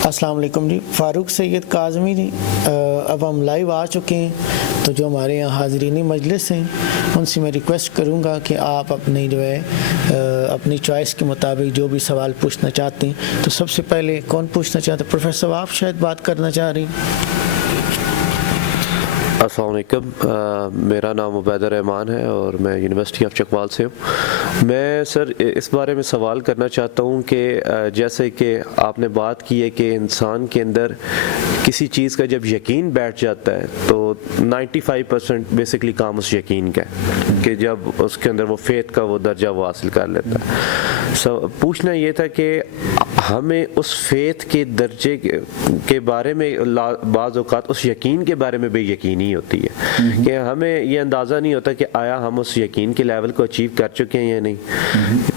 السلام علیکم جی، فاروق سید کاظمی جی، اب ہم لائیو آ چکے ہیں، تو جو ہمارے یہاں حاضرین مجلس ہیں ان سے میں ریکویسٹ کروں گا کہ آپ اپنی جو ہے اپنی چوائس کے مطابق جو بھی سوال پوچھنا چاہتے ہیں، تو سب سے پہلے کون پوچھنا چاہتے ہیں؟ پروفیسر صاحب آپ شاید بات کرنا چاہ رہی ہیں۔ السلام علیکم، میرا نام عبید الرحمان ہے اور میں یونیورسٹی آف چکوال سے ہوں۔ میں سر اس بارے میں سوال کرنا چاہتا ہوں کہ جیسے کہ آپ نے بات کی ہے کہ انسان کے اندر کسی چیز کا جب یقین بیٹھ جاتا ہے تو 95% بیسکلی کام اس یقین کا ہے کہ جب اس کے اندر وہ فیتھ کا وہ درجہ وہ حاصل کر لیتا ہے۔ پوچھنا یہ تھا کہ ہمیں اس فیتھ کے درجے کے بارے میں بعض اوقات اس یقین کے بارے میں بے یقینی ہوتی ہے کہ ہمیں یہ اندازہ نہیں ہوتا کہ آیا ہم اس یقین کے لیول کو اچیو کر چکے ہیں یا نہیں،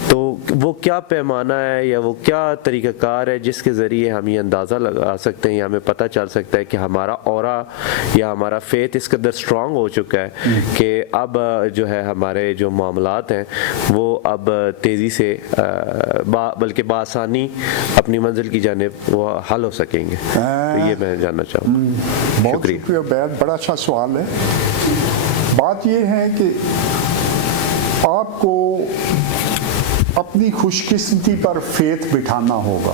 تو وہ کیا پیمانہ ہے یا وہ کیا طریقہ کار ہے جس کے ذریعے ہم یہ اندازہ لگا سکتے ہیں یا ہمیں پتہ چل سکتا ہے کہ ہمارا اورا یا ہمارا فیتھ اس قدر اسٹرانگ ہو چکا ہے کہ اب جو ہے ہمارے جو معاملات ہیں وہ اب تیزی سے بلکہ بآسانی اپنی منزل کی جانب وہ حل ہو سکیں گے؟ تو یہ میں جاننا چاہوں گا۔ بہت شکریہ عبید، بڑا اچھا سوال ہے۔ بات یہ ہے کہ آپ کو اپنی خوش قسمتی پر فیتھ بٹھانا ہوگا،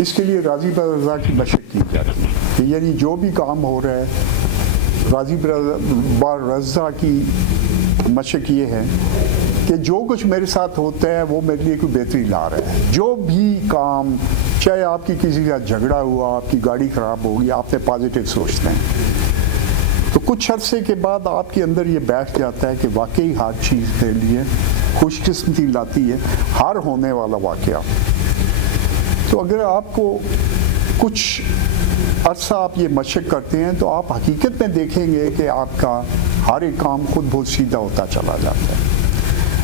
اس کے لیے راضی بر رضا کی مشق کی جاتی ہے، یعنی جو بھی کام ہو رہا ہے راضی بر رضا کی مشق یہ ہے کہ جو کچھ میرے ساتھ ہوتا ہے وہ میرے لیے کوئی بہتری لا رہا ہے۔ جو بھی کام، چاہے آپ کی کسی کا جھگڑا ہوا، آپ کی گاڑی خراب ہوگی، آپ نے پازیٹیو سوچتے ہیں، تو کچھ عرصے کے بعد آپ کے اندر یہ بیٹھ جاتا ہے کہ واقعی ہر چیز کے لیے خوش قسمتی لاتی ہے، ہر ہونے والا واقعہ۔ تو اگر آپ کو کچھ عرصہ آپ یہ مشق کرتے ہیں تو آپ حقیقت میں دیکھیں گے کہ آپ کا ہر ایک کام خود بہت سیدھا ہوتا چلا جاتا ہے۔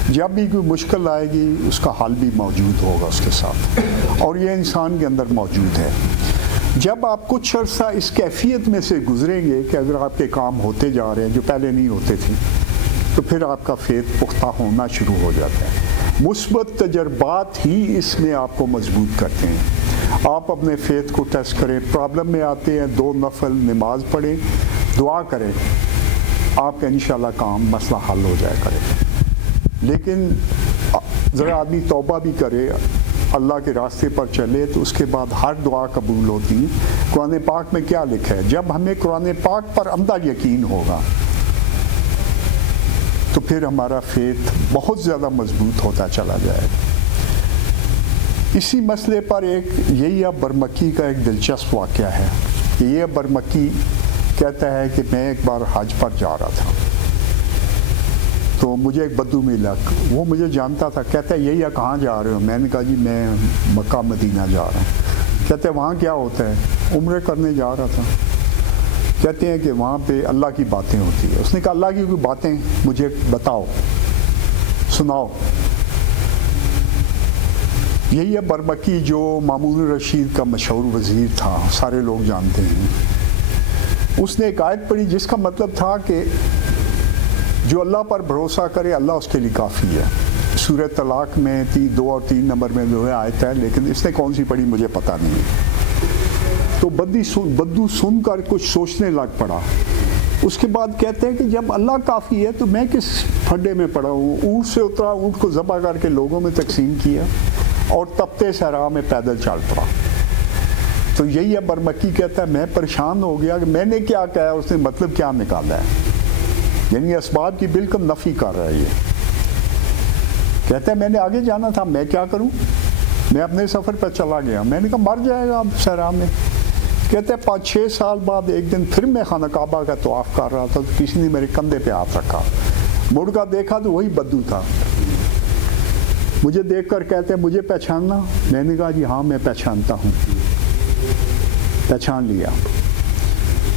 جب بھی کوئی مشکل آئے گی اس کا حل بھی موجود ہوگا اس کے ساتھ، اور یہ انسان کے اندر موجود ہے۔ جب آپ کچھ عرصہ اس کیفیت میں سے گزریں گے کہ اگر آپ کے کام ہوتے جا رہے ہیں جو پہلے نہیں ہوتے تھے، تو پھر آپ کا فیتھ پختہ ہونا شروع ہو جاتا ہے۔ مثبت تجربات ہی اس میں آپ کو مضبوط کرتے ہیں۔ آپ اپنے فیتھ کو ٹیسٹ کریں، پرابلم میں آتے ہیں 2 نفل نماز پڑھیں، دعا کریں، آپ کا انشاءاللہ کام مسئلہ حل ہو جائے کرے۔ لیکن ذرا آدمی توبہ بھی کرے، اللہ کے راستے پر چلے، تو اس کے بعد ہر دعا قبول ہوتی ہے۔ قرآن پاک میں کیا لکھا ہے؟ جب ہمیں قرآن پاک پر عمدہ یقین ہوگا تو پھر ہمارا فیتھ بہت زیادہ مضبوط ہوتا چلا جائے گا۔ اسی مسئلے پر ایک یحییٰ برمکی کا ایک دلچسپ واقعہ ہے۔ یحییٰ برمکی کہتا ہے کہ میں ایک بار حج پر جا رہا تھا، تو مجھے ایک بدو ملا، وہ مجھے جانتا تھا۔ کہتا ہے یحییٰ کہاں جا رہے ہو؟ میں نے کہا جی میں مکہ مدینہ جا رہا ہوں۔ کہتے ہیں وہاں کیا ہوتا ہے؟ عمرے کرنے جا رہا تھا۔ کہتے ہیں کہ وہاں پہ اللہ کی باتیں ہوتی ہیں۔ اس نے کہا اللہ کی کوئی باتیں مجھے بتاؤ، سناؤ۔ یحییٰ برمکی جو مامون الرشید کا مشہور وزیر تھا، سارے لوگ جانتے ہیں، اس نے ایک آیت پڑھی جس کا مطلب تھا کہ جو اللہ پر بھروسہ کرے اللہ اس کے لیے کافی ہے۔ سورہ طلاق میں 2 اور 3 نمبر میں جو ہے آیت ہے، لیکن اس نے کون سی پڑھی مجھے پتہ نہیں ہے۔ تو بدو سن کر کچھ سوچنے لگ پڑا۔ اس کے بعد کہتے ہیں کہ جب اللہ کافی ہے تو میں کس پھڈے میں پڑا ہوں؟ اونٹ سے اترا، اونٹ کو ذبح کر کے لوگوں میں تقسیم کیا اور تپتے صحرا میں پیدل چل پڑا۔ تو یحییٰ برمکی کہتا ہے میں پریشان ہو گیا کہ میں نے کیا کہا، اس نے مطلب کیا نکالا ہے، یعنی اسباب کی بالکل نفی کر رہا ہے یہ۔ کہتا ہے میں نے آگے جانا تھا، میں کیا کروں؟ میں اپنے سفر پر چلا گیا۔ میں نے کہا مر جائے گا اب صحرا میں۔ کہتے ہیں 5-6 سال بعد ایک دن پھر میں خانہ کعبہ کا طواف کر رہا تھا تو کسی نے میرے کندھے پہ ہاتھ رکھا، مڑ کر دیکھا تو وہی بدو تھا۔ مجھے دیکھ کر کہتے ہیں مجھے پہچاننا؟ میں نے کہا جی ہاں میں پہچانتا ہوں، پہچان لیا۔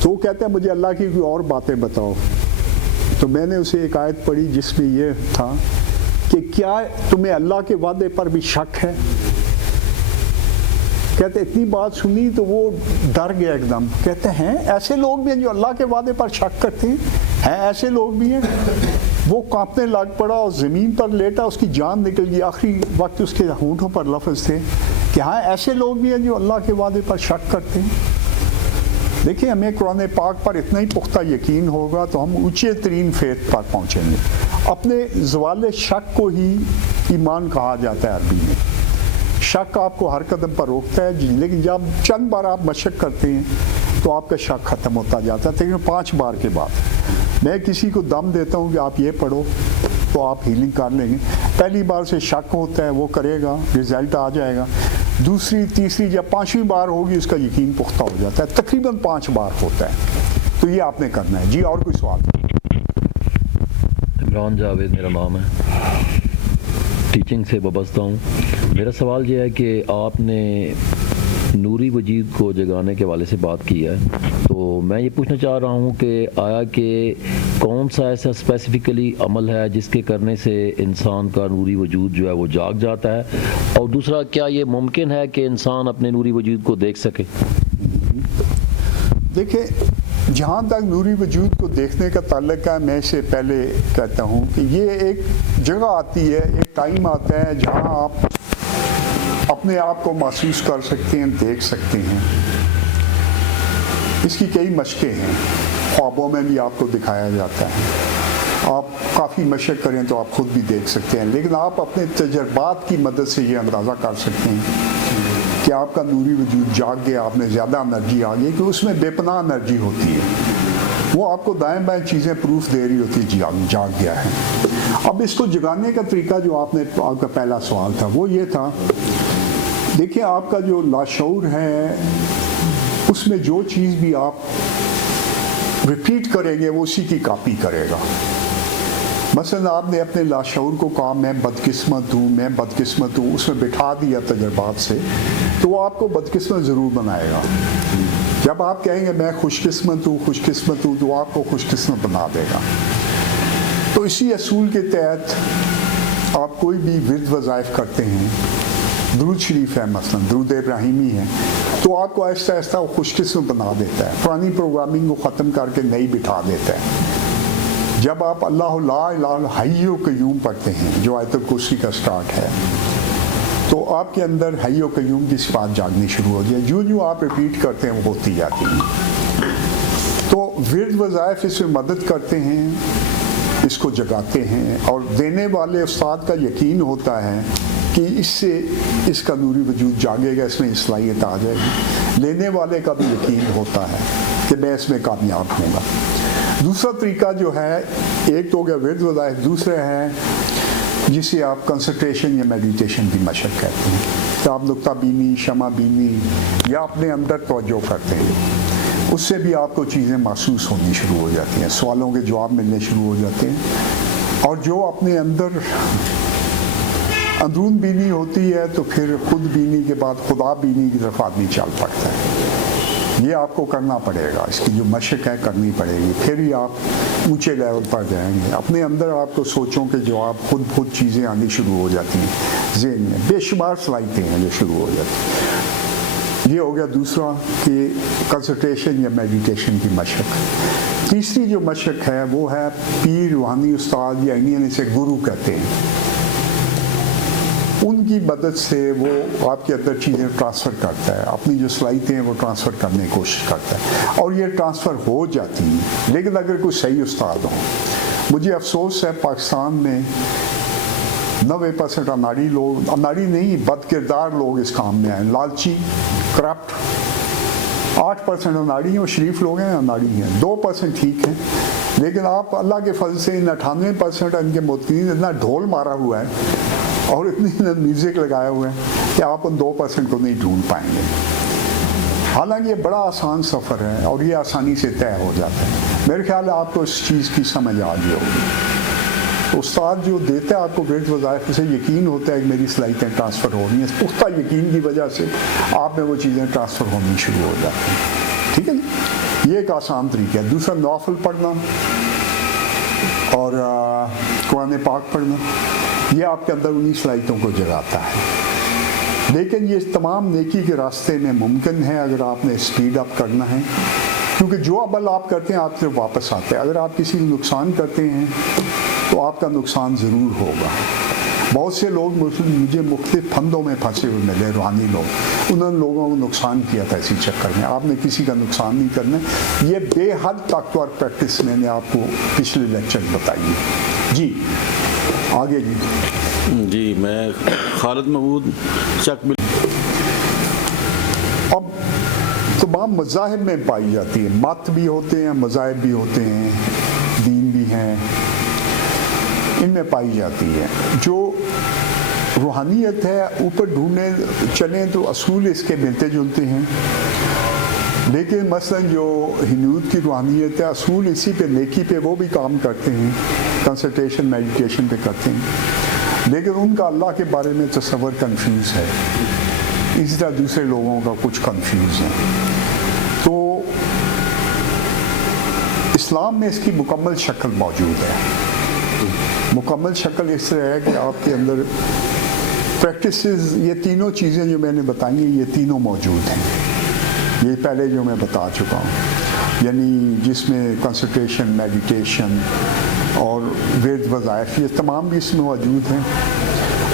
تو وہ کہتے ہیں مجھے اللہ کی کوئی اور باتیں بتاؤ۔ تو میں نے اسے ایک آیت پڑھی جس میں یہ تھا کہ کیا تمہیں اللہ کے وعدے پر بھی شک ہے؟ کہتے اتنی بات سنی تو وہ ڈر گیا ایک دم۔ کہتے ہیں ایسے لوگ بھی ہیں جو اللہ کے وعدے پر شک کرتے ہیں ایسے لوگ بھی ہیں۔ وہ کانپنے لگ پڑا اور زمین پر لیٹا، اس کی جان نکل گئی۔ آخری وقت اس کے ہونٹوں پر لفظ تھے کہ ہاں ایسے لوگ بھی ہیں جو اللہ کے وعدے پر شک کرتے ہیں. دیکھیں ہمیں قرآن پاک پر اتنا ہی پختہ یقین ہوگا تو ہم اونچے ترین فیت پر پہنچیں گے. اپنے زوال شک کو ہی ایمان کہا جاتا ہے عربی میں. شک آپ کو ہر قدم پر روکتا ہے لیکن جب چند بار آپ مشق کرتے ہیں تو آپ کا شک ختم ہوتا جاتا ہے. لیکن 5 بار کے بعد میں کسی کو دم دیتا ہوں کہ آپ یہ پڑھو تو آپ ہیلنگ کر لیں گے. پہلی بار سے شک ہوتا ہے وہ کرے گا رزلٹ آ جائے گا. دوسری تیسری جب 5ویں بار ہوگی اس کا یقین پختہ ہو جاتا ہے. تقریباً 5 بار ہوتا ہے. تو یہ آپ نے کرنا ہے. جی اور کوئی سوال؟ عمران جاوید میرا نام ہے، ٹیچنگ سے وابستہ ہوں. میرا سوال یہ ہے کہ آپ نے نوری وجود کو جگانے کے حوالے سے بات کی ہے، تو میں یہ پوچھنا چاہ رہا ہوں کہ آیا کہ کون سا ایسا اسپیسیفکلی عمل ہے جس کے کرنے سے انسان کا نوری وجود جو ہے وہ جاگ جاتا ہے، اور دوسرا کیا یہ ممکن ہے کہ انسان اپنے نوری وجود کو دیکھ سکے؟ دیکھیں جہاں تک نوری وجود کو دیکھنے کا تعلق ہے، میں اسے پہلے کہتا ہوں کہ یہ ایک جگہ آتی ہے، ایک ٹائم آتا ہے جہاں آپ اپنے آپ کو محسوس کر سکتے ہیں، دیکھ سکتے ہیں. اس کی کئی مشقیں ہیں، خوابوں میں بھی آپ کو دکھایا جاتا ہے. آپ کافی مشق کریں تو آپ خود بھی دیکھ سکتے ہیں، لیکن آپ اپنے تجربات کی مدد سے یہ اندازہ کر سکتے ہیں کہ آپ کا نوری وجود جاگ گیا، آپ میں زیادہ انرجی آ گئی، کہ اس میں بے پناہ انرجی ہوتی ہے. وہ آپ کو دائیں بائیں چیزیں پروف دے رہی ہوتی ہے جاگ گیا ہے. اب اس کو جگانے کا طریقہ جو آپ کا پہلا سوال تھا وہ یہ تھا، دیکھیں آپ کا جو لاشعور ہے اس میں جو چیز بھی آپ ریپیٹ کریں گے وہ اسی کی کاپی کرے گا. مثلا آپ نے اپنے لاشعور کو کہا میں بدقسمت ہوں، میں بدقسمت ہوں، اس میں بٹھا دیا تجربات سے، تو وہ آپ کو بدقسمت ضرور بنائے گا. جب آپ کہیں گے میں خوش قسمت ہوں، خوش قسمت ہوں، تو آپ کو خوش قسمت بنا دے گا. تو اسی اصول کے تحت آپ کوئی بھی ورد وظائف کرتے ہیں، درود شریف ہے مثلا، درود ابراہیمی ہے، تو آپ کو آہستہ آہستہ وہ خوش قسمت بنا دیتا ہے. پرانی پروگرامنگ کو ختم کر کے نئی بٹھا دیتا ہے. جب آپ اللہ لا الہ الا حی و قیوم پڑھتے ہیں جو آیت الکرسی کا سٹارٹ ہے، تو آپ کے اندر حی و قیوم کی صفات جاگنی شروع ہو جائے. جو آپ ریپیٹ کرتے ہیں وہ ہوتی جاتی ہیں. تو ورد وظائف اس میں مدد کرتے ہیں، اس کو جگاتے ہیں، اور دینے والے استاد کا یقین ہوتا ہے کہ اس سے اس کا نوری وجود جاگے گا، اس میں صلاحیت آ جائے گی. لینے والے کا بھی یقین ہوتا ہے کہ میں اس میں کامیاب ہوں گا. دوسرا طریقہ جو ہے، ایک تو ہو گیا ورد وظائف، دوسرا ہے جسے آپ کنسنٹریشن یا میڈیٹیشن کی مشق کہتے ہیں. کہ آپ نقطہ بینی، شمع بینی یا اپنے اندر توجہ کرتے ہیں، اس سے بھی آپ کو چیزیں محسوس ہونی شروع ہو جاتی ہیں، سوالوں کے جواب ملنے شروع ہو جاتے ہیں. اور جو اپنے اندر اندرون بینی ہوتی ہے تو پھر خود بینی کے بعد خدا بینی کی طرف آدمی چل پڑتا ہے. یہ آپ کو کرنا پڑے گا، اس کی جو مشق ہے کرنی پڑے گی، پھر ہی آپ اونچے لیول پر جائیں گے. اپنے اندر آپ کو سوچوں کے جواب خود چیزیں آنی شروع ہو جاتی ہیں ذہن میں، بے شمار صلاحیتیں ہیں جو شروع ہو جاتی ہیں. یہ ہو گیا دوسرا کہ کنسنٹریشن یا میڈیٹیشن کی مشق. تیسری جو مشق ہے وہ ہے پیر، روحانی استاد یا انہیں سے گرو کہتے ہیں، ان کی مدد سے وہ آپ کے اندر چیزیں ٹرانسفر کرتا ہے، اپنی جو صلاحیتیں ہیں وہ ٹرانسفر کرنے کی کوشش کرتا ہے، اور یہ ٹرانسفر ہو جاتی ہیں. لیکن اگر کوئی صحیح استاد ہو، مجھے افسوس ہے پاکستان میں 90% اناڑی لوگ، اناڑی نہیں بد کردار لوگ اس کام میں ہیں، لالچی، کرپٹ. 8% اناڑی ہیں، وہ شریف لوگ ہیں، اناڑی ہیں. 2% ٹھیک ہیں. لیکن آپ اللہ کے فضل سے ان 98% ان کے متقین اتنا ڈھول مارا ہوا ہے اور اتنی میوزک لگایا ہوا ہے کہ آپ ان 2% کو نہیں ڈھونڈ پائیں گے. حالانکہ یہ بڑا آسان سفر ہے اور یہ آسانی سے طے ہو جاتا ہے. میرے خیال ہے آپ کو اس چیز کی سمجھ آ گئی ہوگی. استاد جو دیتا ہے آپ کو ورد وظائف سے یقین ہوتا ہے کہ میری صلاحیتیں ٹرانسفر ہو رہی ہیں، اس پختہ یقین کی وجہ سے آپ میں وہ چیزیں ٹرانسفر ہونی شروع ہو جاتی ہیں. ٹھیک ہے جی، یہ ایک آسان طریقہ ہے. دوسرا نوافل پڑھنا اور قرآن پاک پڑھنا، یہ آپ کے اندر انہی صلاحیتوں کو جگاتا ہے. لیکن یہ تمام نیکی کے راستے میں ممکن ہے اگر آپ نے اسپیڈ اپ کرنا ہے، کیونکہ جو عمل آپ کرتے ہیں آپ سے واپس آتے ہیں. اگر آپ کسی کو نقصان کرتے ہیں تو آپ کا نقصان ضرور ہوگا. بہت سے لوگ مجھے مختلف پھندوں میں پھنسے ہوئے ملے، روحانی لوگ، انہوں نے لوگوں کو نقصان کیا تھا اسی چکر میں. آپ نے کسی کا نقصان نہیں کرنا. یہ بے حد طاقتور پریکٹس میں نے آپ کو پچھلے لیکچر بتائی ہے. جی آگے. جی میں خالد محمود چک. اب تمام مذاہب میں پائی جاتی ہے، مت بھی ہوتے ہیں، مذاہب بھی ہوتے ہیں، دین بھی ہیں، ان میں پائی جاتی ہے. جو روحانیت ہے اوپر ڈھونڈنے چلیں تو اصول اس کے ملتے جلتے ہیں، لیکن مثلا جو ہنود کی روحانیت ہے اصول اسی پہ، نیکی پہ وہ بھی کام کرتے ہیں، کنسنٹریشن میڈیٹیشن پہ کرتے ہیں، لیکن ان کا اللہ کے بارے میں تصور کنفیوز ہے. اسی طرح دوسرے لوگوں کا کچھ کنفیوز ہے. تو اسلام میں اس کی مکمل شکل موجود ہے. مکمل شکل اس طرح ہے کہ آپ کے اندر پریکٹسز، یہ تینوں چیزیں جو میں نے بتائی ہیں یہ تینوں موجود ہیں. یہ پہلے جو میں بتا چکا ہوں، یعنی جس میں کنسنٹریشن، میڈیٹیشن اور ورد وظائف، یہ تمام بھی اس میں موجود ہیں.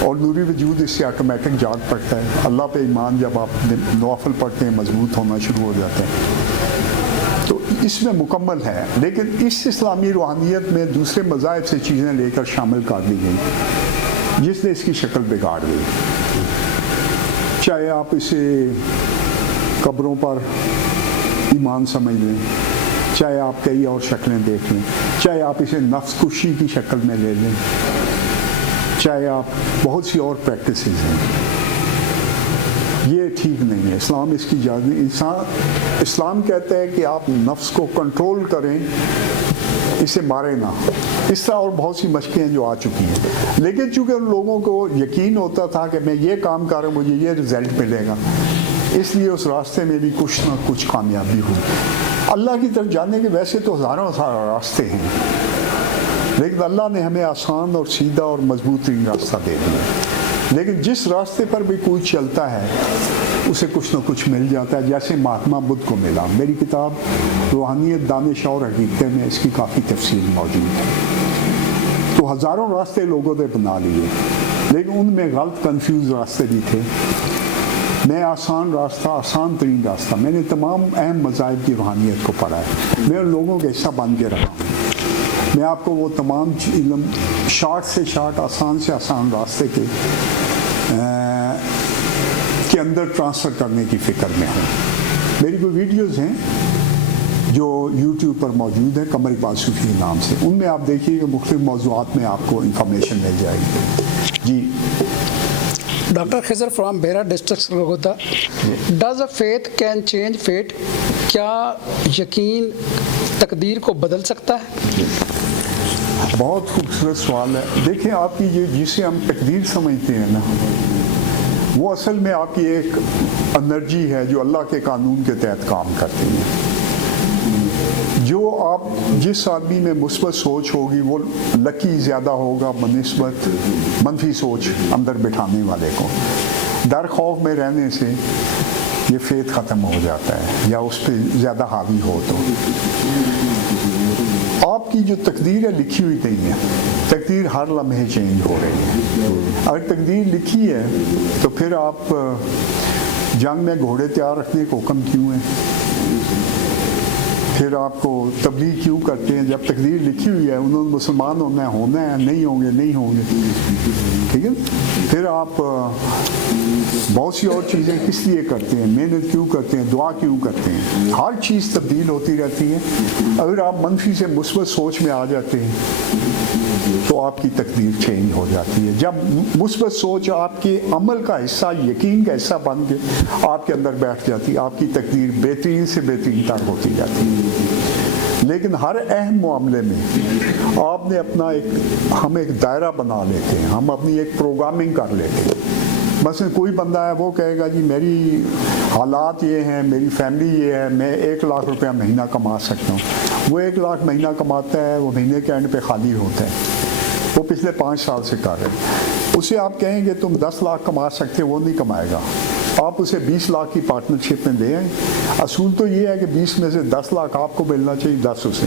اور نوری وجود اس سے آٹومیٹک جاگ پڑتا ہے. اللہ پہ ایمان جب آپ نوافل پڑھتے ہیں مضبوط ہونا شروع ہو جاتے ہیں. تو اس میں مکمل ہے. لیکن اس اسلامی روحانیت میں دوسرے مذاہب سے چیزیں لے کر شامل کر دی گئی جس نے اس کی شکل بگاڑ دی. چاہے آپ اسے قبروں پر ایمان سمجھ لیں، چاہے آپ کئی اور شکلیں دیکھ لیں، چاہے آپ اسے نفس کشی کی شکل میں لے لیں، چاہے آپ بہت سی اور پریکٹسز ہیں. یہ ٹھیک نہیں ہے. اسلام اس کی اجازت نہیں. اسلام کہتا ہے کہ آپ نفس کو کنٹرول کریں، اسے مارے نہ. اس طرح اور بہت سی مشقیں جو آ چکی ہیں، لیکن چونکہ ان لوگوں کو یقین ہوتا تھا کہ میں یہ کام کر رہا ہوں مجھے یہ رزلٹ ملے گا، اس لیے اس راستے میں بھی کچھ نہ کچھ کامیابی ہوئی. اللہ کی طرف جانے کے ویسے تو ہزاروں راستے ہیں، لیکن اللہ نے ہمیں آسان اور سیدھا اور مضبوط ترین راستہ دے دیا. لیکن جس راستے پر بھی کوئی چلتا ہے اسے کچھ نہ کچھ مل جاتا ہے، جیسے مہاتما بدھ کو ملا. میری کتاب روحانیت، دانش اور حقیقت میں اس کی کافی تفصیل موجود ہے. تو ہزاروں راستے لوگوں نے بنا لیے، لیکن ان میں غلط کنفیوز راستے بھی تھے. میں آسان راستہ، آسان ترین راستہ، میں نے تمام اہم مذاہب کی روحانیت کو پڑھا ہے. میں ان لوگوں کا حصہ بن کے رہا ہوں. میں آپ کو وہ تمام علم شارٹ سے شارٹ، آسان سے آسان راستے کے اندر ٹرانسفر کرنے کی فکر میں ہوں. میری کوئی ویڈیوز ہیں جو یوٹیوب پر موجود ہیں قمر اقبال صوفی کے نام سے، ان میں آپ دیکھیے کہ مختلف موضوعات میں آپ کو انفارمیشن مل جائے گی. جی doctor Khizar from Bhera district Sargodha. Does a faith can change fate? کیا یقین تقدیر کو بدل سکتا ہے؟ بہت خوبصورت سوال ہے. دیکھیں آپ کی یہ جسے ہم تقدیر سمجھتے ہیں نا، وہ اصل میں آپ کی ایک انرجی ہے جو اللہ کے قانون کے تحت کام کرتی ہے. جو آپ جس آدمی میں مثبت سوچ ہوگی وہ لکی زیادہ ہوگا بنسبت منفی سوچ اندر بٹھانے والے کو. ڈر خوف میں رہنے سے یہ فیتھ ختم ہو جاتا ہے یا اس پہ زیادہ حاوی ہو. تو آپ کی جو تقدیر ہے لکھی ہوئی نہیں ہے. تقدیر ہر لمحے چینج ہو رہی ہے. اگر تقدیر لکھی ہے تو پھر آپ جنگ میں گھوڑے تیار رکھنے کو حکم کیوں ہے؟ پھر آپ کو تبلیغ کیوں کرتے ہیں جب تقدیر لکھی ہوئی ہے؟ انہوں نے مسلمان ہونا ہے، نہیں ہوں گے. ٹھیک ہے. پھر آپ بہت سی اور چیزیں کس لیے کرتے ہیں؟ محنت کیوں کرتے ہیں؟ دعا کیوں کرتے ہیں؟ ہر چیز تبدیل ہوتی رہتی ہے. اگر آپ منفی سے مثبت سوچ میں آ جاتے ہیں تو آپ کی تقدیر چینج ہو جاتی ہے. جب مثبت سوچ آپ کے عمل کا حصہ، یقین کا حصہ بن کے آپ کے اندر بیٹھ جاتی ہے، آپ کی تقدیر بہترین سے بہترین تر ہوتی جاتی ہے. لیکن ہر اہم معاملے میں آپ نے ہم ایک دائرہ بنا لیتے ہیں، ہم اپنی ایک پروگرامنگ کر لیتے ہیں. مثلا کوئی بندہ ہے وہ کہے گا جی میری حالات یہ ہیں، میری فیملی یہ ہے، میں 1 لاکھ روپیہ مہینہ کما سکتا ہوں. وہ 1 لاکھ مہینہ کماتا ہے، وہ مہینے کے اینڈ پہ خالی ہوتا ہے. وہ پچھلے 5 سال سے کر رہے ہیں. اسے آپ کہیں گے تم 10 لاکھ کما سکتے، وہ نہیں کمائے گا. آپ اسے 20 لاکھ کی پارٹنرشپ میں دیں. اصول تو یہ ہے کہ 20 میں سے 10 لاکھ آپ کو ملنا چاہیے، 10 اسے.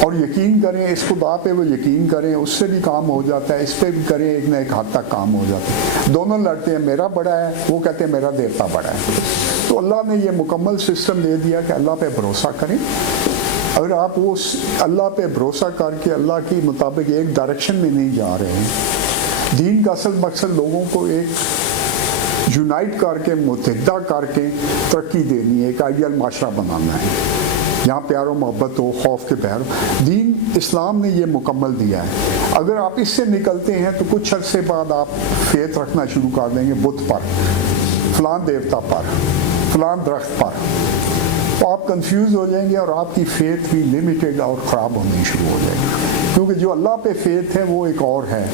اور یقین کریں اس خدا پہ وہ یقین کریں, اس سے بھی کام ہو جاتا ہے, اس پہ بھی کریں, ایک نہ ایک حد تک کام ہو جاتا ہے. دونوں لڑتے ہیں, میرا بڑا ہے, وہ کہتے ہیں میرا دیوتا بڑا ہے. تو اللہ نے یہ مکمل سسٹم دے دیا کہ اللہ پہ بھروسہ کریں. اگر آپ وہ اللہ پہ بھروسہ کر کے اللہ کے مطابق ایک ڈائریکشن میں نہیں جا رہے ہیں, دین کا اصل مقصد لوگوں کو ایک یونائٹ کر کے, متحدہ کر کے ترقی دینی ہے, ایک آئیڈیل معاشرہ بنانا ہے جہاں پیار و محبت ہو, خوف کے بغیر. دین اسلام نے یہ مکمل دیا ہے. اگر آپ اس سے نکلتے ہیں تو کچھ عرصے بعد آپ فیت رکھنا شروع کر دیں گے بت پر, فلان دیوتا پر, فلان درخت پر, تو آپ کنفیوز ہو جائیں گے اور آپ کی فیتھ بھی لمیٹڈ اور خراب ہونی شروع ہو جائے گی. کیونکہ جو اللہ پہ فیتھ ہے وہ ایک اور ہے.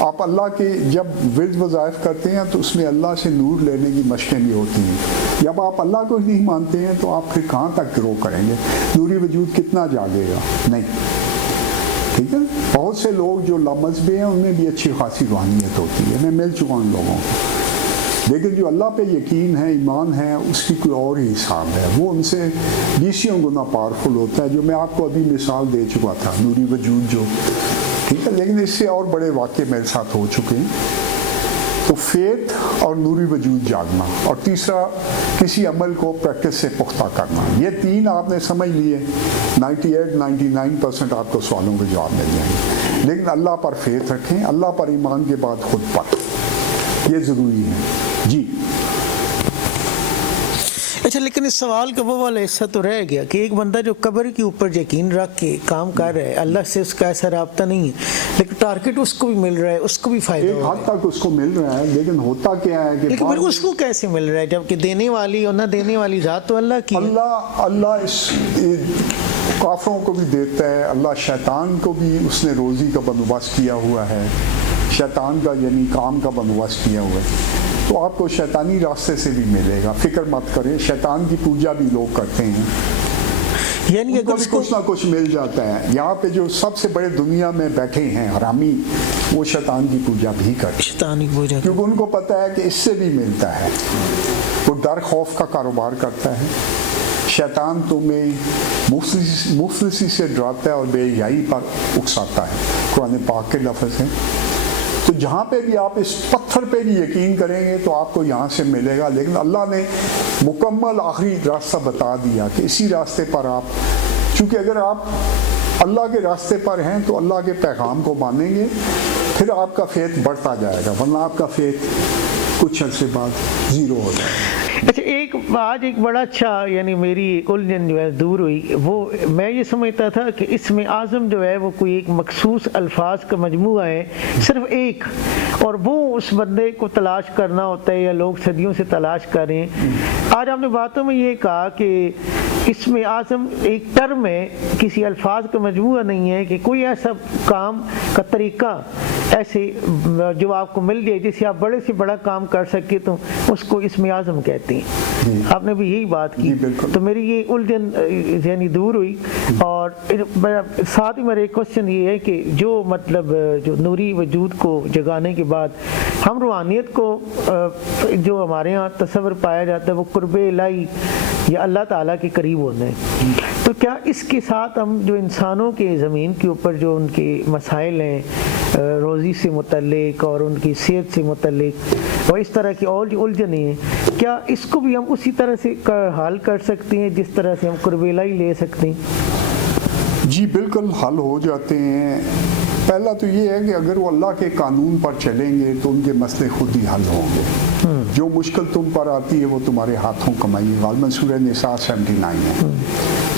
آپ اللہ کے جب ورد وظائف کرتے ہیں تو اس میں اللہ سے نور لینے کی مشقیں بھی ہوتی ہیں. جب آپ اللہ کو نہیں مانتے ہیں تو آپ پھر کہاں تک گرو کریں گے؟ نوری وجود کتنا جاگے گا؟ نہیں. ٹھیک ہے. بہت سے لوگ جو لامذہبی ہیں ان میں بھی اچھی خاصی روحانیت ہوتی ہے, میں مل چکا ہوں ان لوگوں کو, لیکن جو اللہ پہ یقین ہے, ایمان ہے, اس کی کوئی اور ہی حساب ہے. وہ ان سے 20 گنا پاورفل ہوتا ہے, جو میں آپ کو ابھی مثال دے چکا تھا, نوری وجود جو. ٹھیک ہے. لیکن اس سے اور بڑے واقعے میرے ساتھ ہو چکے ہیں. تو فیتھ اور نوری وجود جاگنا, اور تیسرا کسی عمل کو پریکٹس سے پختہ کرنا, یہ تین آپ نے سمجھ لیے, 98-99% آپ کو سوالوں کے جواب مل جائیں گے. لیکن اللہ پر فیتھ رکھیں, اللہ پر ایمان کے بعد خود پر, یہ ضروری ہے. جی اچھا, لیکن اس سوال کا وہ والا حصہ تو رہ گیا کہ ایک بندہ جو قبر کے اوپر یقین رکھ کے کام کر رہا ہے, اللہ سے اس کا ایسا رابطہ نہیں ہے, لیکن ٹارگٹ اس کو بھی مل رہا ہے, اس کو بھی فائدہ ایک حد تک اس کو مل رہا ہے, لیکن ہوتا کیا ہے کہ لیکن پھر اس کو کیسے مل رہا ہے جبکہ دینے والی اور نہ دینے والی ذات تو اللہ کی ہے. اللہ اس کافروں کو بھی دیتا ہے, اللہ شیطان کو بھی اس نے روزی کا بندوبست کیا ہوا ہے, شیطان کا یعنی کام کا بندوبست کیا ہوا ہے. تو آپ کو شیطانی راستے سے بھی ملے گا, فکر مت کریں. شیطان کی پوجا بھی لوگ کرتے ہیں, یعنی اگر کچھ نہ کچھ مل جاتا ہے. یہاں پہ جو سب سے بڑے دنیا میں بیٹھے ہیں حرامی, وہ شیطان کی پوجا بھی کرتے ہیں, شیطانی پوجا, کیونکہ ان کو پتہ ہے کہ اس سے بھی ملتا ہے. وہ ڈر خوف کا کاروبار کرتا ہے. شیطان تمہیں مفلسی سے ڈراتا ہے اور بے حیائی پر اکساتا ہے. قرآن پاک کے لفظ ہیں. تو جہاں پہ بھی آپ اس پتھر پہ بھی یقین کریں گے تو آپ کو یہاں سے ملے گا. لیکن اللہ نے مکمل آخری راستہ بتا دیا کہ اسی راستے پر آپ, چونکہ اگر آپ اللہ کے راستے پر ہیں تو اللہ کے پیغام کو مانیں گے, پھر آپ کا فیتھ بڑھتا جائے گا, ورنہ آپ کا فیتھ کچھ عرصے بعد زیرو ہو جائے گا. اچھا, آج ایک بڑا اچھا یعنی میری الجھن جو ہے دور ہوئی. وہ میں یہ سمجھتا تھا کہ اسم اعظم جو ہے وہ کوئی ایک مخصوص الفاظ کا مجموعہ ہے, صرف ایک, اور وہ اس بندے کو تلاش کرنا ہوتا ہے یا لوگ صدیوں سے تلاش کر رہے ہیں. آج آپ نے باتوں میں یہ کہا کہ اسم اعظم ایک ٹرم ہے, کسی الفاظ کا مجموعہ نہیں ہے, کہ کوئی ایسا کام کا طریقہ ایسے جو آپ کو مل جائے جس سے آپ بڑے سے بڑا کام کر سکے تو اس کو اسم اعظم کہتے ہیں. آپ نے بھی یہی بات کی, تو میری یہ الجھن یعنی دور ہوئی. اور ساتھ ہی میرا ایک کوشچن یہ ہے کہ جو مطلب جو نوری وجود کو جگانے کے بعد ہم روحانیت کو جو ہمارے ہاں تصور پایا جاتا ہے وہ قرب الہی یا اللہ تعالیٰ کے قریب ہونا ہے, تو کیا اس کے ساتھ ہم جو انسانوں کے زمین کے اوپر جو ان کے مسائل ہیں روزی سے متعلق اور ان کی صحت سے متعلق اور اس طرح کی اور جو الجھنیں ہیں, کیا اس کو بھی ہم اسی طرح سے حل کر سکتے ہیں جس طرح سے ہم قرب الہی لے سکتے ہیں؟ جی بالکل حل ہو جاتے ہیں. پہلا تو یہ ہے کہ اگر وہ اللہ کے قانون پر چلیں گے تو ان کے مسئلے خود ہی حل ہوں گے. جو مشکل تم پر آتی ہے وہ تمہارے ہاتھوں کمائی ہے, غالباً سورہ نساء 79 ہے.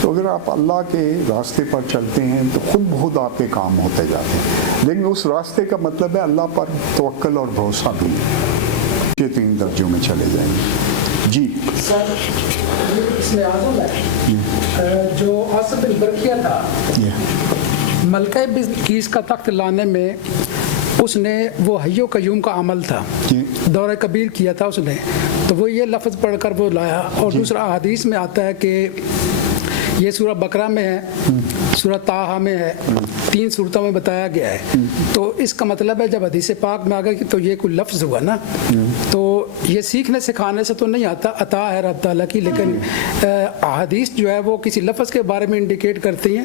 تو اگر آپ اللہ کے راستے پر چلتے ہیں تو خود بخود آپ کے کام ہوتے جاتے ہیں. لیکن اس راستے کا مطلب ہے اللہ پر توکل اور بھروسہ بھی. یہ 3 درجوں میں چلے جائیں گے. جی سر, اس میں اعظم ہے جو آصف بن برقیہ تھا, ملکہ بلقیس کا تخت لانے میں اس نے وہ حی و قیوم کا عمل تھا, دورہ کبیر کیا تھا اس نے, تو وہ یہ لفظ پڑھ کر وہ لایا. اور دوسرا حدیث میں آتا ہے کہ یہ سورہ بقرہ میں ہے, سورہ طٰہٰ میں ہے, 3 صورتوں میں بتایا گیا ہے. تو اس کا مطلب ہے جب حدیث پاک میں آ گیا تو یہ کوئی لفظ ہوا نا, تو یہ سیکھنے سکھانے سے تو نہیں آتا, عطا ہے رب تعالیٰ کی, لیکن حدیث جو ہے وہ کسی لفظ کے بارے میں انڈیکیٹ کرتی ہیں.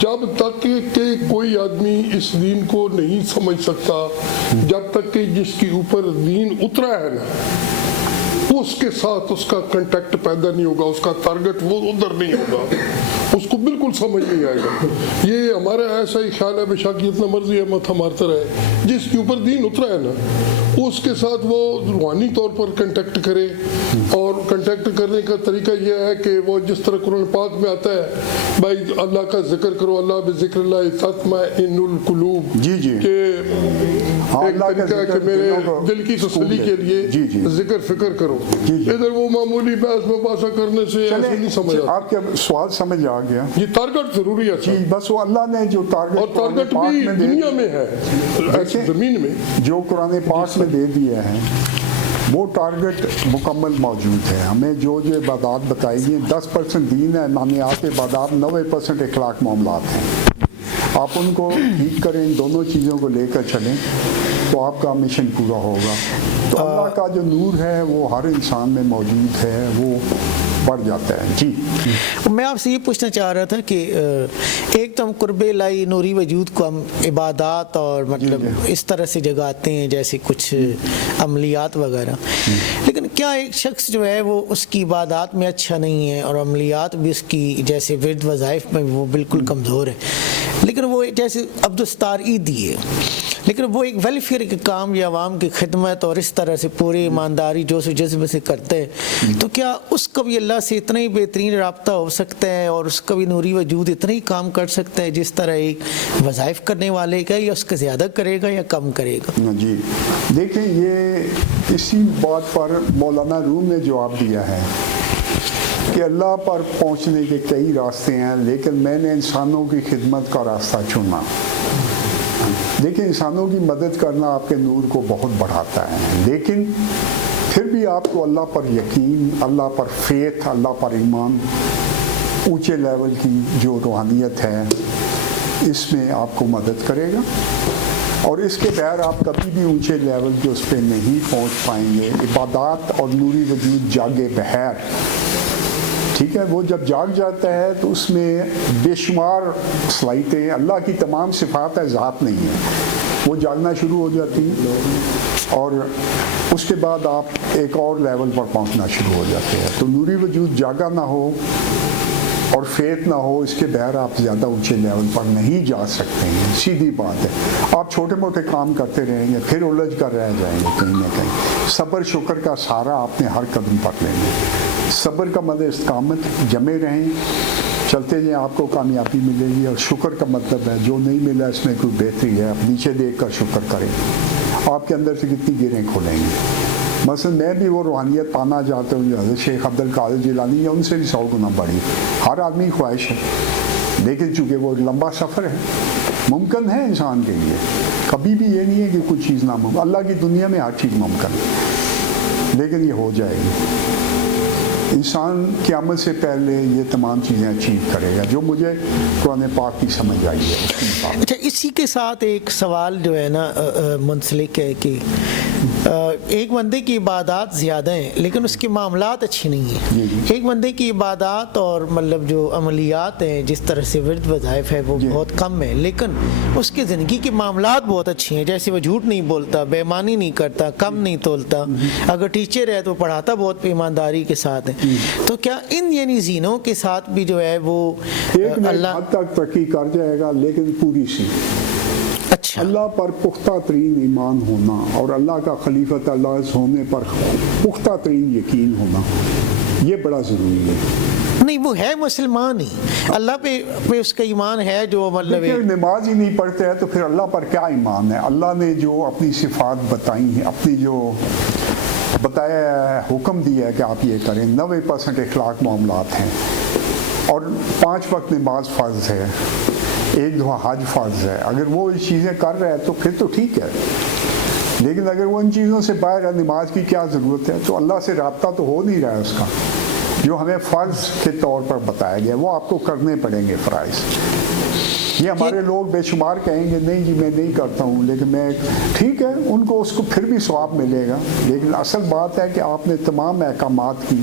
جب تک کہ کوئی آدمی اس دین کو نہیں سمجھ سکتا، جب تک کہ جس کے اوپر دین اترا ہے نا اس کے ساتھ اس کا کنٹیکٹ پیدا نہیں ہوگا، اس کا ٹارگٹ وہ ادھر نہیں ہوگا، اس کو بالکل سمجھ نہیں آئے گا۔ یہ ہمارا ایسا ہی خیال ہے، بے شک جتنا مرضی ہے مت مارتا رہے، جس کے اوپر دین اترا ہے نا اس کے ساتھ وہ روحانی طور پر کنٹیکٹ کرے، اور کنٹیکٹ کرنے کا طریقہ یہ ہے کہ وہ جس طرح قرآن پاک میں آتا ہے بھائی اللہ کا ذکر کرو، اللہ بذکر اللہ تطمئن القلوب، جی کہ ایک طریقہ ہے کہ میرے دل کی تسلی کے لیے ذکر فکر کرو۔ ادھر وہ معمولی بحث مباحثہ کرنے سے ایسے نہیں سمجھ آتا۔ آپ کے سوال سمجھ آ گیا، یہ ٹارگٹ ضروری ہے جی بس وہ اللہ نے جو ٹارگٹ، اور ٹارگٹ بھی دنیا میں ہے، زمین میں جو قرآن پاک میں دے دیا ہے وہ ٹارگٹ مکمل موجود ہے۔ ہمیں جو عبادات بتائی گئی 10% دین ہے، معنیات عبادات، 90% اخلاق معاملات ہیں۔ آپ ان کو ٹھیک کریں، ان دونوں چیزوں کو لے کر چلیں تو آپ کا مشن پورا ہوگا۔ تو اللہ کا جو نور ہے وہ ہر انسان میں موجود ہے، وہ بڑھ جاتا ہے۔ جی میں آپ سے یہ پوچھنا چاہ رہا تھا کہ ایک تو ہم قرب الہی نوری وجود کو ہم عبادات اور مطلب اس طرح سے جگاتے ہیں جیسے کچھ عملیات وغیرہ، لیکن کیا ایک شخص جو ہے وہ اس کی عبادات میں اچھا نہیں ہے اور عملیات بھی اس کی جیسے ورد وظائف میں وہ بالکل کمزور ہے، لیکن وہ جیسے عبدالستار عیدی ہے، لیکن وہ ایک ویلفیئر کے کام یا عوام کی خدمت اور اس طرح سے پوری ایمانداری جوش و جذبے سے کرتے ہیں، تو کیا اس کا بھی اللہ سے اتنا ہی بہترین رابطہ ہو سکتا ہے اور اس کا بھی نوری وجود اتنا ہی کام کر سکتا ہے جس طرح ایک وظائف کرنے والے کا، یا اس کا زیادہ کرے گا یا کم کرے گا؟ جی دیکھیں، یہ اسی بات پر مولانا روم نے جواب دیا ہے کہ اللہ پر پہنچنے کے کئی راستے ہیں، لیکن میں نے انسانوں کی خدمت کا راستہ چنا۔ دیکھیں، انسانوں کی مدد کرنا آپ کے نور کو بہت بڑھاتا ہے، لیکن پھر بھی آپ کو اللہ پر یقین، اللہ پر فیتھ، اللہ پر ایمان، اونچے لیول کی جو روحانیت ہے اس میں آپ کو مدد کرے گا، اور اس کے بغیر آپ کبھی بھی اونچے لیول کے اس پہ نہیں پہنچ پائیں گے۔ عبادات اور نوری وجود جاگے بہر، ٹھیک ہے، وہ جب جاگ جاتا ہے تو اس میں بے شمار صلاحیتیں، اللہ کی تمام صفات ہے، ذات نہیں ہے، وہ جاگنا شروع ہو جاتی ہیں، اور اس کے بعد آپ ایک اور لیول پر پہنچنا شروع ہو جاتے ہیں۔ تو نوری وجود جاگا نہ ہو اور فیت نہ ہو، اس کے بغیر آپ زیادہ اونچے لیول پر نہیں جا سکتے ہیں، سیدھی بات ہے۔ آپ چھوٹے موٹے کام کرتے رہیں گے، پھر الجھ کر رہ جائیں گے کہیں نہ کہیں۔ صبر شکر کا سہارا آپ نے ہر قدم پر لینا ہے۔ صبر کا مطلب استقامت، جمے رہیں، چلتے جائیں، آپ کو کامیابی ملے گی، اور شکر کا مطلب ہے جو نہیں ملا اس میں کوئی بہتری ہے، آپ نیچے دیکھ کر شکر کریں، آپ کے اندر سے کتنی گیریں کھولیں گے۔ مثلا میں بھی وہ روحانیت پانا چاہتا ہوں جو حضرت شیخ عبد القادر جیلانی ہے، ان سے بھی 100 گنا بڑی، ہر آدمی خواہش ہے، لیکن چونکہ وہ لمبا سفر ہے، ممکن ہے انسان کے لیے، کبھی بھی یہ نہیں ہے کہ کچھ چیز ناممکن، اللہ کی دنیا میں ہر چیز ممکن ہے، لیکن یہ ہو جائے گی۔ انسان قیامت سے پہلے یہ تمام چیزیں اچیو کرے گا، جو مجھے قرآن پاک کی سمجھ آئی ہے۔ اچھا، اسی کے ساتھ ایک سوال جو ہے نا منسلک ہے کہ ایک بندے کی عبادات زیادہ ہیں لیکن اس کے معاملات اچھی نہیں ہیں، ایک بندے کی عبادات اور مطلب جو عملیات ہیں جس طرح سے ورد وظائف ہے وہ بہت کم ہے، لیکن اس کی زندگی کے معاملات بہت اچھی ہیں، جیسے وہ جھوٹ نہیں بولتا، بے ایمانی نہیں کرتا، کم نہیں تولتا، اگر ٹیچر ہے تو پڑھاتا بہت ایمانداری کے ساتھ ہے، تو کیا ان یعنی زینوں کے ساتھ بھی جو ہے وہ اللہ حد تک ترقی کر جائے گا، لیکن پوری سی اچھا اللہ پر پختہ ترین ایمان ہونا اور اللہ کا خلیفۃ اللہ ہونے پر پختہ ترین یقین ہونا، یہ بڑا ضروری ہے۔ نہیں، وہ ہے مسلمان ہی، اللہ پہ اس کا ایمان ہے، جو مطلب نماز ہی نہیں پڑھتے ہیں تو پھر اللہ پر کیا ایمان ہے؟ اللہ نے جو اپنی صفات بتائی ہیں، اپنی جو بتایا ہے، حکم دیا ہے کہ آپ یہ کریں، 90% اخلاق معاملات ہیں، اور 5 وقت نماز فرض ہے، 1 دفعہ حج فرض ہے، اگر وہ اس چیزیں کر رہے ہیں تو پھر تو ٹھیک ہے، لیکن اگر وہ ان چیزوں سے باہر ہے، نماز کی کیا ضرورت ہے؟ تو اللہ سے رابطہ تو ہو نہیں رہا ہے اس کا، جو ہمیں فرض کے طور پر بتایا گیا وہ آپ کو کرنے پڑیں گے فرائض۔ یہ ہمارے لوگ بے شمار کہیں گے نہیں جی میں نہیں کرتا ہوں، لیکن میں ٹھیک ہے، ان کو اس کو پھر بھی ثواب ملے گا، لیکن اصل بات ہے کہ آپ نے تمام احکامات کی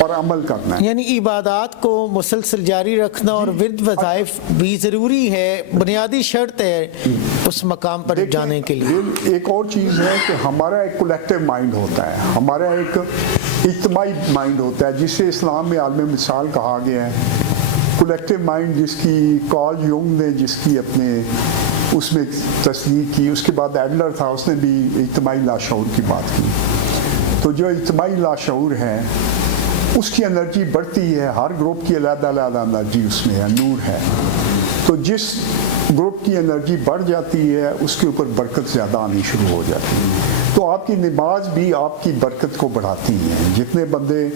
اور عمل کرنا ہے. یعنی عبادات کو مسلسل جاری رکھنا اور ورد وظائف بھی ضروری ہے، بنیادی شرط ہے اس مقام پر جانے کے لیے. ایک اور چیز ہے کہ ہمارا ایک کولیکٹیو مائنڈ ہوتا ہے، ہمارا ایک اجتماعی مائنڈ ہوتا ہے جسے اسلام میں عالم مثال کہا گیا ہے. کولیکٹیو مائنڈ جس کی کارل یونگ نے جس کی اپنے اس میں تصدیق کی، اس کے بعد ایڈلر تھا، اس نے بھی اجتماعی لاشعور کی بات کی. تو جو اجتماعی لاشعور ہے اس کی انرجی بڑھتی ہے، ہر گروپ کی علیحدہ علیحدہ انرجی اس میں ہے، نور ہے. تو جس گروپ کی انرجی بڑھ جاتی ہے اس کے اوپر برکت زیادہ آنی شروع ہو جاتی ہے. تو آپ کی نماز بھی آپ کی برکت کو بڑھاتی ہیں. جتنے بندے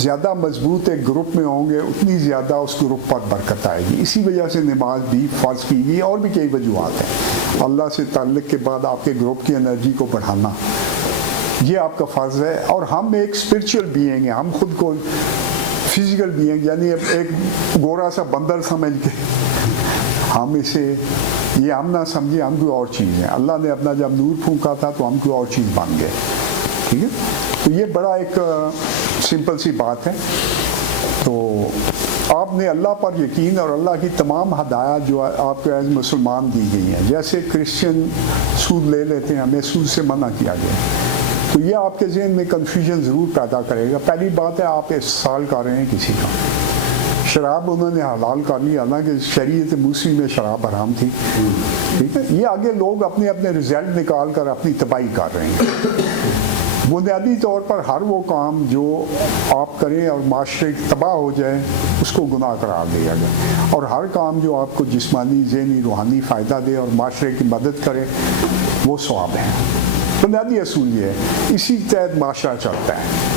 زیادہ مضبوط ایک گروپ میں ہوں گے اتنی زیادہ اس گروپ پر برکت آئے گی. اسی وجہ سے نماز بھی فرض کی گئی، اور بھی کئی وجوہات ہیں. اللہ سے تعلق کے بعد آپ کے گروپ کی انرجی کو بڑھانا یہ آپ کا فرض ہے. اور ہم ایک اسپرچل بینگ ہیں، ہم خود کو فزیکل بینگ یعنی ایک گورا سا بندر سمجھ کے ہم اسے یہ ہم نہ سمجھے ہم کوئی اور چیز ہے. اللہ نے اپنا جب نور پھونکا تھا تو ہم کوئی اور چیز بن گئے. ٹھیک ہے، تو یہ بڑا ایک سمپل سی بات ہے. تو آپ نے اللہ پر یقین اور اللہ کی تمام ہدایات جو آپ کو ایز مسلمان دی گئی ہیں، جیسے کرسچن سود لے لیتے ہیں، ہمیں سود سے منع کیا گیا، تو یہ آپ کے ذہن میں کنفیوژن ضرور پیدا کرے گا. پہلی بات ہے آپ استحصال کر رہے ہیں کسی کا. شراب انہوں نے حلال کر لی، حالانکہ شریعت موسوی میں شراب حرام تھی. ٹھیک ہے، یہ آگے لوگ اپنے اپنے رزلٹ نکال کر اپنی تباہی کر رہے ہیں. بنیادی طور پر ہر وہ کام جو آپ کریں اور معاشرے تباہ ہو جائے اس کو گناہ قرار دیا جائے، اور ہر کام جو آپ کو جسمانی ذہنی روحانی فائدہ دے اور معاشرے کی مدد کرے وہ ثواب ہے. بنیادی اصول یہ ہے، اسی تحت معاشرہ چلتا ہے.